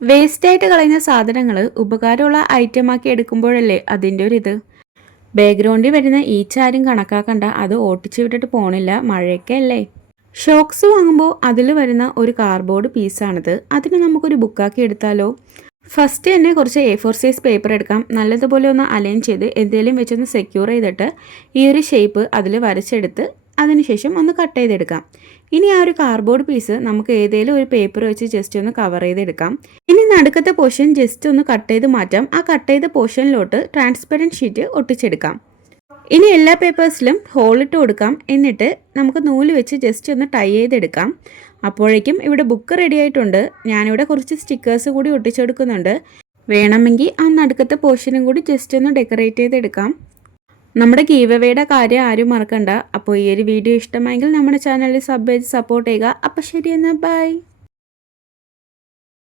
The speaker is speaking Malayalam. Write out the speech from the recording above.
വേസ്റ്റായിട്ട് കളയുന്ന സാധനങ്ങൾ ഉപകാരമുള്ള ഐറ്റമാക്കി എടുക്കുമ്പോഴല്ലേ അതിൻ്റെ ഒരു ഇത്. ബാക്ക്ഗ്രൗണ്ടിൽ വരുന്ന ഈച്ച ആരും കണക്കാക്കണ്ട, അത് ഓട്ടിച്ച് വിട്ടിട്ട് പോണില്ല, മഴയൊക്കെ അല്ലേ. ഷോക്സ് വാങ്ങുമ്പോൾ അതിൽ വരുന്ന ഒരു കാർഡ്ബോർഡ് പീസാണിത്. അതിന് നമുക്കൊരു ബുക്കാക്കി എടുത്താലോ. ഫസ്റ്റ് തന്നെ കുറച്ച് A4 സൈസ് പേപ്പർ എടുക്കാം. നല്ലതുപോലെ ഒന്ന് അലൈൻ ചെയ്ത് എന്തെങ്കിലും വെച്ചൊന്ന് സെക്യൂർ ചെയ്തിട്ട് ഈ ഒരു ഷേപ്പ് അതിൽ വരച്ചെടുത്ത് അതിനുശേഷം ഒന്ന് കട്ട് ചെയ്തെടുക്കാം. ഇനി ആ ഒരു കാർഡ്ബോർഡ് പീസ് നമുക്ക് ഏതെങ്കിലും ഒരു പേപ്പർ വെച്ച് ജസ്റ്റ് ഒന്ന് കവർ ചെയ്തെടുക്കാം. ഇനി നടുക്കത്തെ പോർഷൻ ജസ്റ്റ് ഒന്ന് കട്ട് ചെയ്ത് മാറ്റാം. ആ കട്ട് ചെയ്ത പോർഷനിലോട്ട് ട്രാൻസ്പെറൻറ്റ് ഷീറ്റ് ഒട്ടിച്ചെടുക്കാം. ഇനി എല്ലാ പേപ്പേഴ്സിലും ഹോളിട്ട് കൊടുക്കാം. എന്നിട്ട് നമുക്ക് നൂല് വെച്ച് ജസ്റ്റ് ഒന്ന് ടൈ ചെയ്തെടുക്കാം. അപ്പോഴേക്കും ഇവിടെ ബുക്ക് റെഡി ആയിട്ടുണ്ട്. ഞാനിവിടെ കുറച്ച് സ്റ്റിക്കേഴ്സ് കൂടി ഒട്ടിച്ചെടുക്കുന്നുണ്ട്. വേണമെങ്കിൽ ആ നടുക്കത്തെ പോർഷനും കൂടി ജസ്റ്റ് ഒന്ന് ഡെക്കറേറ്റ് ചെയ്തെടുക്കാം. നമ്മുടെ ഗീവ് അവേയുടെ കാര്യം ആരും മറക്കണ്ട. അപ്പോൾ ഈ ഒരു വീഡിയോ ഇഷ്ടമായെങ്കിൽ നമ്മുടെ ചാനലിൽ സബ് ചെയ്ത് സപ്പോർട്ട് ചെയ്യുക. അപ്പോൾ ശരി എന്നാൽ ബൈ.